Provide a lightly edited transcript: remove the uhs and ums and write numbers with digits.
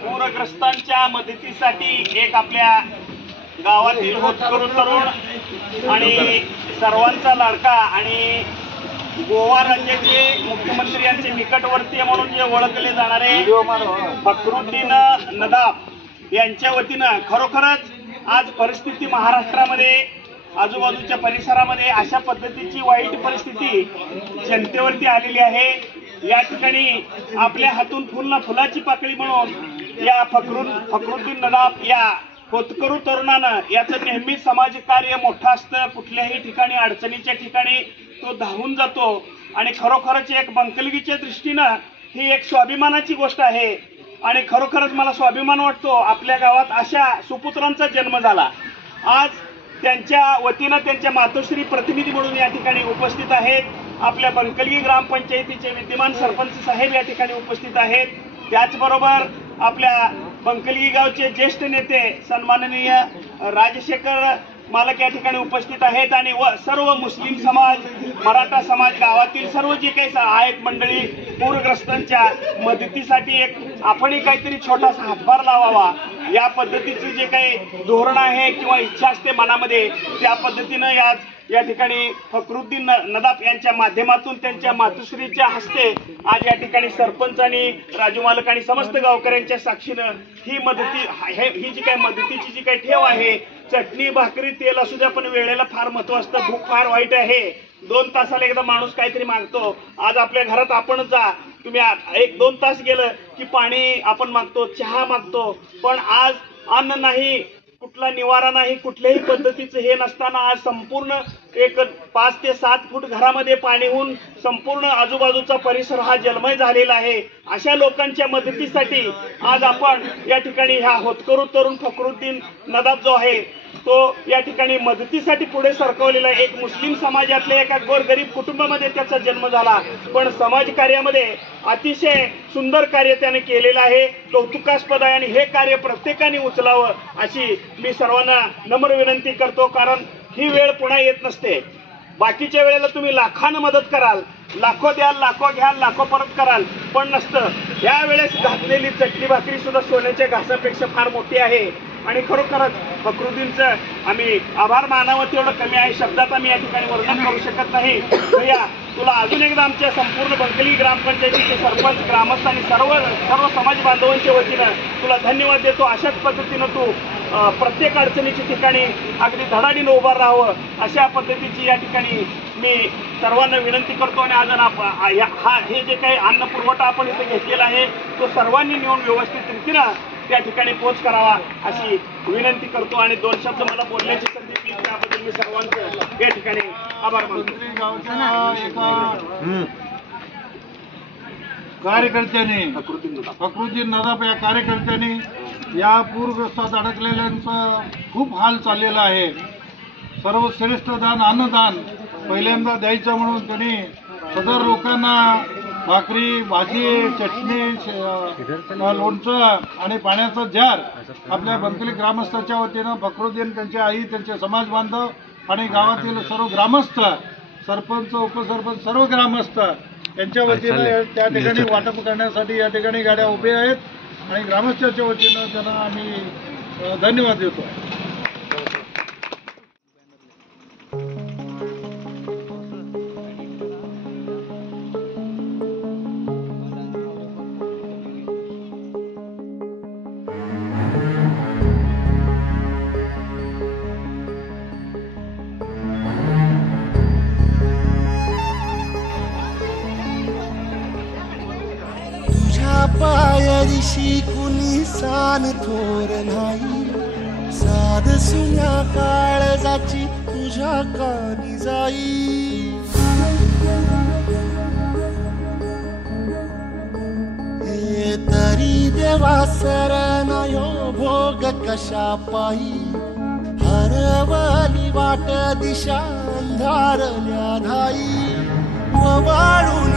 पूरग्रस्तांच्या मदतीसाठी एक आपल्या गावातील होतकरू तरुण आणि सर्वांचा लाडका आणि गोवा राज्याचे मुख्यमंत्री यांचे निकटवर्तीय म्हणून जे ओळखले जाणारे फखरुद्दीन नदाफ यांच्या वतीनं खरोखरच आज परिस्थिती महाराष्ट्रामध्ये आजूबाजूच्या परिसरामध्ये अशा पद्धतीची वाईट परिस्थिती जनतेवरती आलेली आहे। या ठिकाणी आपल्या हातून फुलाची पाकळी म्हणून या फखरुद्दीन नदाफ या होतकरू तरुणानं याचं नेहमी समाजकार्य मोठं असतं। कुठल्याही ठिकाणी अडचणीच्या ठिकाणी तो धावून जातो आणि खरोखरच एक बंकलगीच्या दृष्टीनं ही एक स्वाभिमानाची गोष्ट आहे आणि खरोखरच मला स्वाभिमान वाटतो आपल्या गावात अशा सुपुत्रांचा जन्म झाला। आज त्यांच्या वतीनं त्यांच्या मातोश्री प्रतिनिधी म्हणून या ठिकाणी उपस्थित आहेत। आपल्या बंकलगी ग्रामपंचायतीचे विद्यमान सरपंच साहेब या ठिकाणी उपस्थित आहेत। त्याचबरोबर आपल्या बंकलगी गावचे ज्येष्ठ नेते सन्माननीय राजशेखर मालक या ठिकाणी उपस्थित आहेत आणि सर्व मुस्लिम समाज, मराठा समाज, गावातील सर्व जे काही आहेत मंडळी पूरग्रस्तांच्या मदतीसाठी एक आपणही काहीतरी छोटासा हातभार लावावा या पद्धतीचे जे काही धोरण आहे किंवा इच्छा असते मनामध्ये त्या पद्धतीनं या ठिकाणी फखरुद्दीन नदाफ यांच्या माध्यमातून त्यांच्या मातोश्रीच्या हस्ते आज या ठिकाणी सरपंच आणि राजू मालक आणि समस्त गावकऱ्यांच्या साक्षीनं ही जी काही मदतीची जी काही ठेव आहे, चटणी भाकरी तेल असू द्या पण वेळेला फार महत्व असतं। भूक फार वाईट आहे। 2 तासाला एकदा माणूस काहीतरी मागतो। आज आपल्या घरात आपण जा, तुम्ही 1-2 तास गेलं की पाणी आपण मागतो, चहा मागतो, पण आज अन्न नाही, कुठला निवारा नाही, कुठल्याही पद्धतीचं हे नसताना आज संपूर्ण एक 5 ते 7 फूट घरामध्ये पाणी होऊन संपूर्ण आजूबाजूचा परिसर हा जलमय झालेला आहे। अशा लोकांच्या मदतीसाठी आज आपण या ठिकाणी ह्या होतकरू तरुण फखरुद्दीन नदाफ जो आहे तो या ठिकाणी मदतीसाठी पुढे सरकवलेला एक मुस्लिम समाजातल्या एका गोरगरीब कुटुंबामध्ये त्याचा जन्म झाला, पण समाजकार्यामध्ये अतिशय सुंदर कार्य त्याने केलेलं आहे। कौतुकास्पद आहे आणि हे कार्य प्रत्येकाने उचलावं अशी मी सर्वांना नम्र विनंती करतो, कारण ही वेळ पुन्हा येत नसते। बाकीच्या वेळेला तुम्ही लाखांना मदत कराल, लाखो द्याल, लाखो घ्याल, लाखो परत कराल, पण नसतं। ह्या वेळेस घातलेली चटणी भाकरी सुद्धा सोन्याच्या घासापेक्षा फार मोठी आहे आणि खरोखरच फखरुद्दीनचं आम्ही आभार मानावं तेवढं कमी आहे। शब्दात आम्ही या ठिकाणी वर्णन करू शकत नाही। भैया, तुला अजून एकदा आमच्या संपूर्ण बंकलगी ग्रामपंचायतीचे सरपंच, ग्रामस्थ आणि सर्व समाज बांधवांच्या वतीनं तुला धन्यवाद देतो। अशाच पद्धतीनं तू प्रत्येक अडचणीच्या ठिकाणी अगदी धडाडीनं उभं राहावं अशा पद्धतीची या ठिकाणी मी सर्वांना विनंती करतो आणि आज हे जे काही अन्न पुरवठा आपण इथे घेतलेला आहे तो सर्वांनी नेऊन व्यवस्थित रीतीनं त्या ठिकाणी पोच करावा अशी विनंती करतो आणि 2 शब्द मला बोलण्याची संधी दिली त्याबद्दल मी सर्वांचं या ठिकाणी आभार मानतो। कार्यकर्त्यांनी फखरुद्दीन नदाफ या कार्यकर्त्यांनी या पूरग्रस्तात अडकलेल्यांचा खूप हाल चाललेला आहे। सर्वश्रेष्ठ दान अन्नदान पहिल्यांदा द्यायचं म्हणून त्यांनी सदर लोकांना भाकरी, भाजी, चटणी, लोणचं आणि पाण्याचा जार आपल्या बंकली ग्रामस्थाच्या वतीनं फखरुद्दीन, त्यांची आई, त्यांचे समाज बांधव आणि गावातील सर्व ग्रामस्थ, सरपंच, उपसरपंच, सर्व ग्रामस्थ यांच्या वतीनं त्या ठिकाणी वाटप करण्यासाठी या ठिकाणी गाड्या उभ्या आहेत आणि ग्रामस्थाच्या वतीनं त्यांना आम्ही धन्यवाद देतो। पायरीशी कुणी सान थोर नाही, साध सुन्या काळजाची तुझ्या कानी जाई। हे तरी देवा सरनायो भोग कशा पायी, हरवली वाट दिशा अंधारल्या धाई, वाळून